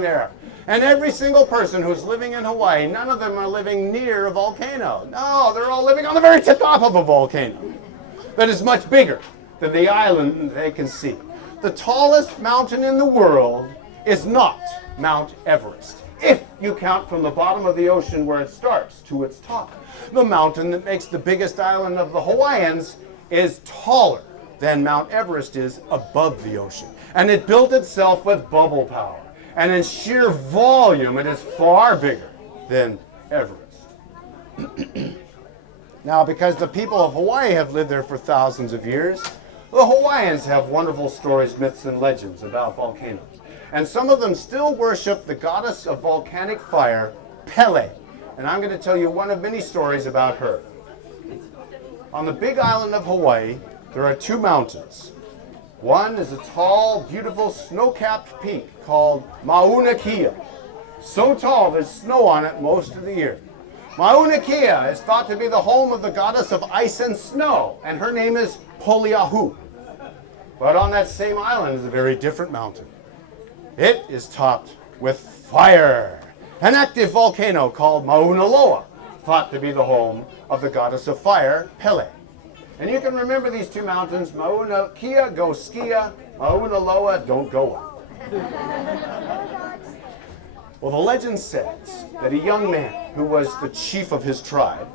there. And every single person who's living in Hawaii, none of them are living near a volcano. No, they're all living on the very top of a volcano that is much bigger than the island they can see. The tallest mountain in the world is not Mount Everest, if you count from the bottom of the ocean where it starts to its top. The mountain that makes the biggest island of the Hawaiians is taller than Mount Everest is above the ocean. And it built itself with bubble power. And in sheer volume, it is far bigger than Everest. Now, because the people of Hawaii have lived there for thousands of years, the Hawaiians have wonderful stories, myths, and legends about volcanoes. And some of them still worship the goddess of volcanic fire, Pele. And I'm going to tell you one of many stories about her. On the big island of Hawaii, there are two mountains. One is a tall, beautiful, snow-capped peak called Mauna Kea. So tall there's snow on it most of the year. Mauna Kea is thought to be the home of the goddess of ice and snow, and her name is Poliahu. But on that same island is a very different mountain. It is topped with fire. An active volcano called Mauna Loa, thought to be the home of the goddess of fire, Pele. And you can remember these two mountains, Mauna Kea, go skia, Mauna Loa, don't go up. Well, the legend says that a young man who was the chief of his tribe,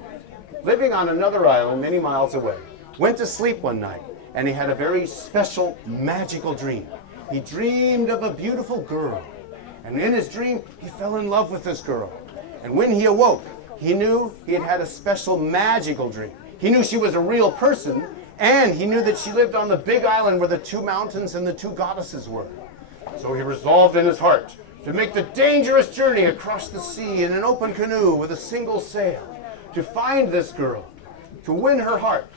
living on another island many miles away, went to sleep one night and he had a very special, magical dream. He dreamed of a beautiful girl. And in his dream, he fell in love with this girl. And when he awoke, he knew he had had a special, magical dream. He knew she was a real person, and he knew that she lived on the big island where the two mountains and the two goddesses were. So he resolved in his heart to make the dangerous journey across the sea in an open canoe with a single sail, to find this girl, to win her heart,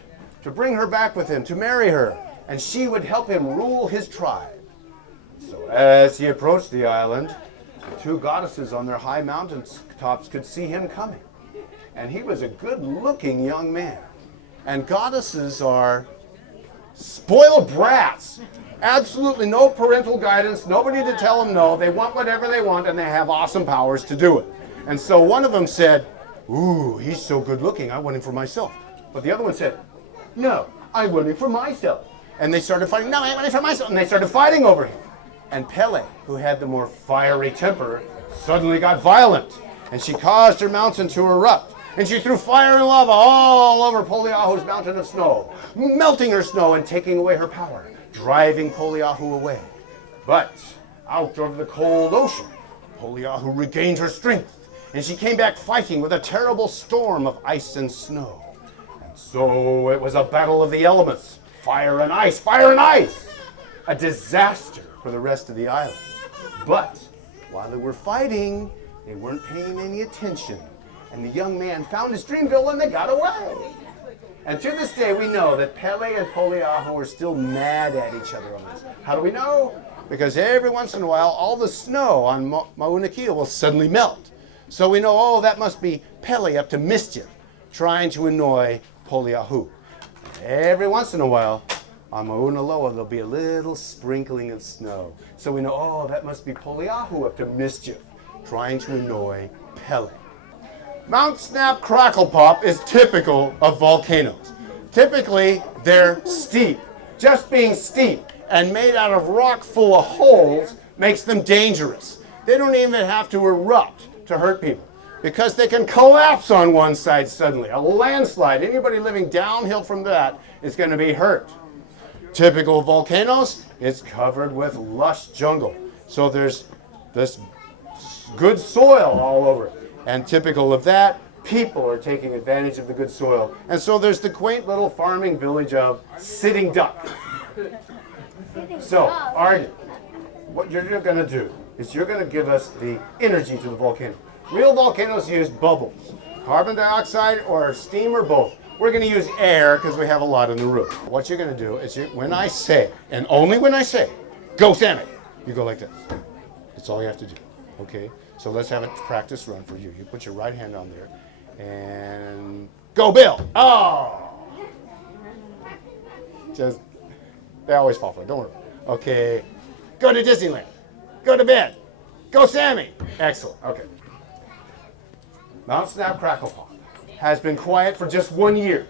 to bring her back with him, to marry her, and she would help him rule his tribe. So as he approached the island, the two goddesses on their high mountain tops could see him coming. And he was a good-looking young man. And goddesses are spoiled brats. Absolutely no parental guidance, nobody to tell them no. They want whatever they want, and they have awesome powers to do it. And so one of them said, "Ooh, he's so good-looking, I want him for myself." But the other one said, "No, I want him for myself." And they started fighting, "No, I want him for myself." And they started fighting over him. And Pele, who had the more fiery temper, suddenly got violent. And she caused her mountain to erupt. And she threw fire and lava all over Poliahu's mountain of snow, melting her snow and taking away her power, driving Poliahu away. But out over the cold ocean, Poliahu regained her strength, and she came back fighting with a terrible storm of ice and snow. And so it was a battle of the elements, fire and ice, fire and ice, a disaster for the rest of the island. But while they were fighting, they weren't paying any attention. And the young man found his dream girl and they got away. And to this day we know that Pele and Poliahu are still mad at each other on this. How do we know? Because every once in a while all the snow on Mauna Kea will suddenly melt. So we know, oh, that must be Pele up to mischief, trying to annoy Poliahu. Every once in a while on Mauna Loa there'll be a little sprinkling of snow. So we know, oh, that must be Poliahu up to mischief, trying to annoy Pele. Mount Snap Crackle Pop is typical of volcanoes. Typically, they're steep. Just being steep and made out of rock full of holes makes them dangerous. They don't even have to erupt to hurt people because they can collapse on one side suddenly. A landslide, anybody living downhill from that is going to be hurt. Typical of volcanoes, it's covered with lush jungle. So there's this good soil all over it. And typical of that, people are taking advantage of the good soil. And so there's the quaint little farming village of Sitting Duck. So, Arden, what you're going to do is you're going to give us the energy to the volcano. Real volcanoes use bubbles, carbon dioxide or steam or both. We're going to use air because we have a lot in the room. What you're going to do is when I say, and only when I say, go Sammy, you go like this. That's all you have to do, okay? So let's have a practice run for you. You put your right hand on there and go Bill. Oh! Just, they always fall for it, don't worry. Okay, go to Disneyland. Go to bed. Go Sammy! Excellent. Okay. Mount Snap Crackle Pop has been quiet for just 1 year.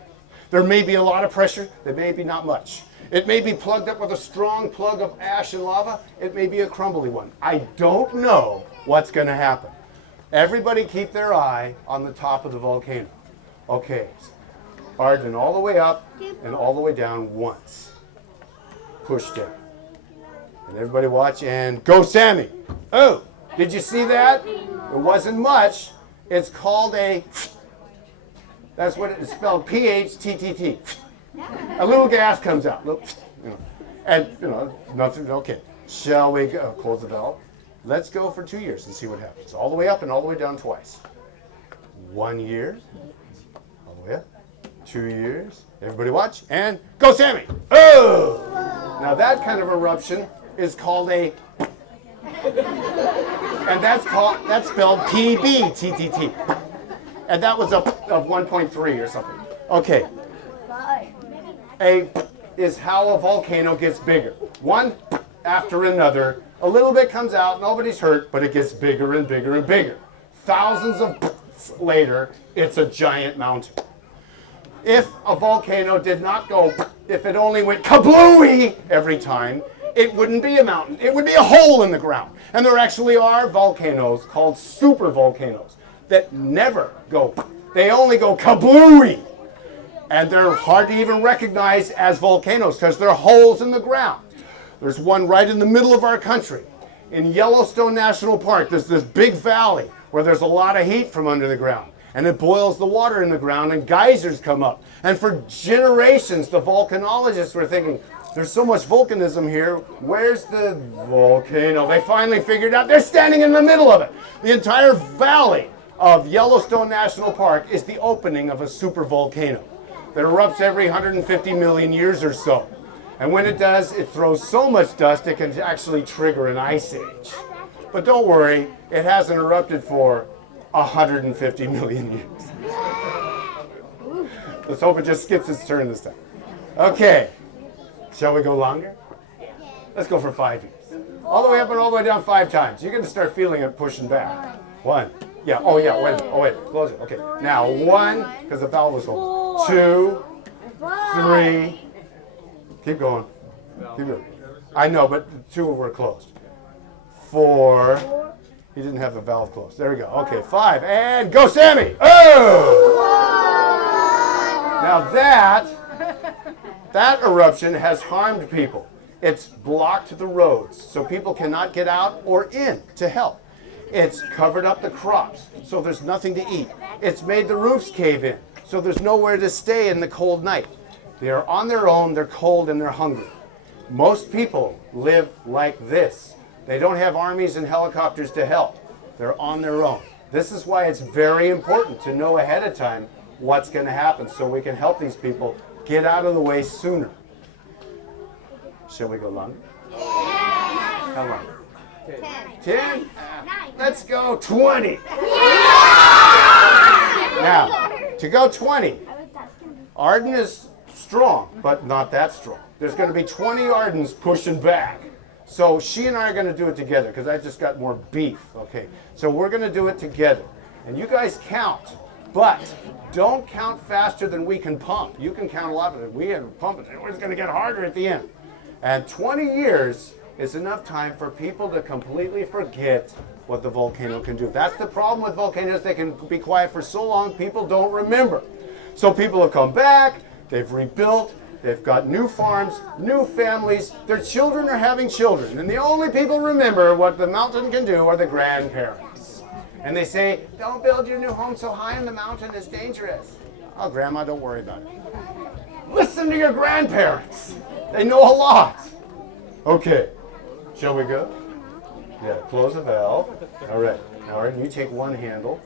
There may be a lot of pressure. There may be not much. It may be plugged up with a strong plug of ash and lava. It may be a crumbly one. I don't know what's going to happen. Everybody keep their eye on the top of the volcano. Okay. Arjun all the way up and all the way down once. Push down. And everybody watch and go Sammy. Oh, did you see that? It wasn't much. It's called a, that's what it's spelled, P-H-T-T-T. A little gas comes out. And, nothing, okay. Shall we go? Close the valve. Let's go for 2 years and see what happens. All the way up and all the way down twice. 1 year. All the way up. 2 years. Everybody watch. And go Sammy. Oh! Now that kind of eruption is called a, and that's spelled P-B-T-T-T. And that was of 1.3 or something. Okay. A is how a volcano gets bigger. One after another. A little bit comes out, nobody's hurt, but it gets bigger and bigger and bigger. Thousands of later, it's a giant mountain. If a volcano did not go, if it only went kablooey every time, it wouldn't be a mountain. It would be a hole in the ground. And there actually are volcanoes called supervolcanoes that never go, they only go kablooey. And they're hard to even recognize as volcanoes because they're holes in the ground. There's one right in the middle of our country. In Yellowstone National Park, there's this big valley where there's a lot of heat from under the ground. And it boils the water in the ground and geysers come up. And for generations, the volcanologists were thinking, there's so much volcanism here, where's the volcano? They finally figured out they're standing in the middle of it. The entire valley of Yellowstone National Park is the opening of a supervolcano that erupts every 150 million years or so. And when it does, it throws so much dust it can actually trigger an ice age. But don't worry, it hasn't erupted for 150 million years. Let's hope it just skips its turn this time. Okay, shall we go longer? Let's go for 5 years. All the way up and all the way down 5 times. You're going to start feeling it pushing back. 1. Yeah, oh yeah, wait, oh wait, close it. Okay, now 1, because the valve was open. 2, 3, keep going. Keep going. I know, but 2 were closed. 4, he didn't have the valve closed. There we go. Okay, 5, and go Sammy! Oh! Now that eruption has harmed people. It's blocked the roads, so people cannot get out or in to help. It's covered up the crops, so there's nothing to eat. It's made the roofs cave in, so there's nowhere to stay in the cold night. They are on their own, they're cold, and they're hungry. Most people live like this. They don't have armies and helicopters to help. They're on their own. This is why it's very important to know ahead of time what's going to happen so we can help these people get out of the way sooner. Shall we go longer? How long? 10? Let's go 20. Now, to go 20, Arden is strong, but not that strong. There's going to be 20 Ardens pushing back. So she and I are going to do it together because I just got more beef. Okay, so we're going to do it together. And you guys count, but don't count faster than we can pump. You can count a lot, but we have to pump it. It's going to get harder at the end. And 20 years is enough time for people to completely forget what the volcano can do. That's the problem with volcanoes. They can be quiet for so long, people don't remember. So people have come back, they've rebuilt, they've got new farms, new families, their children are having children. And the only people remember what the mountain can do are the grandparents. And they say, don't build your new home so high on the mountain, it's dangerous. Oh, Grandma, don't worry about it. Listen to your grandparents. They know a lot. Okay, shall we go? Yeah, close the valve. All right, now you take one handle.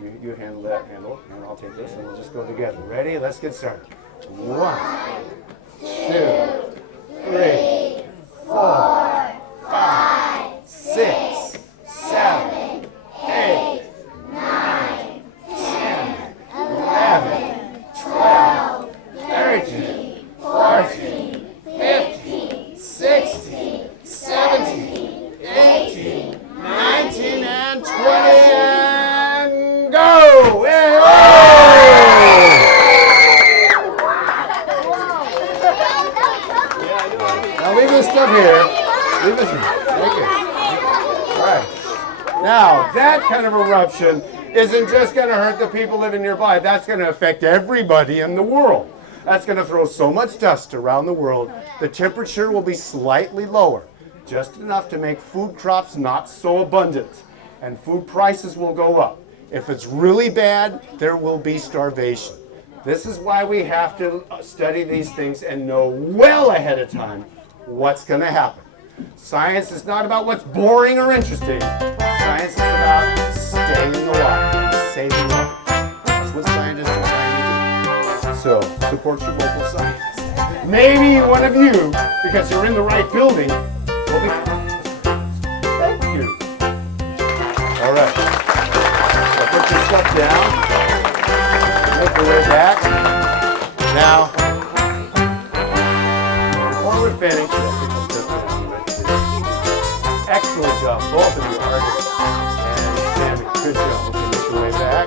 You handle that handle, and I'll take this, and we'll just go together. Ready? Let's get started. 1, 2, 3, 4, 5, 6, 7, 8, 9, 10, 11, 12, 13, 14, 15, 16, 17, 18, 19, and go! Hey, oh! Now leave this stuff here. Leave this here. Okay. All right. Now, that kind of eruption isn't just going to hurt the people living nearby. That's going to affect everybody in the world. That's going to throw so much dust around the world, the temperature will be slightly lower, just enough to make food crops not so abundant, and food prices will go up. If it's really bad, there will be starvation. This is why we have to study these things and know well ahead of time what's going to happen. Science is not about what's boring or interesting. Science is about staying alive and saving lives. That's what scientists are trying to do. So, support your local scientists. Maybe one of you, because you're in the right building, will be. Thank you. All right. So put your stuff down. Make your way back. Now, before we're finished, excellent job, both of you artists and Sammy. Good job. Okay, make your way back.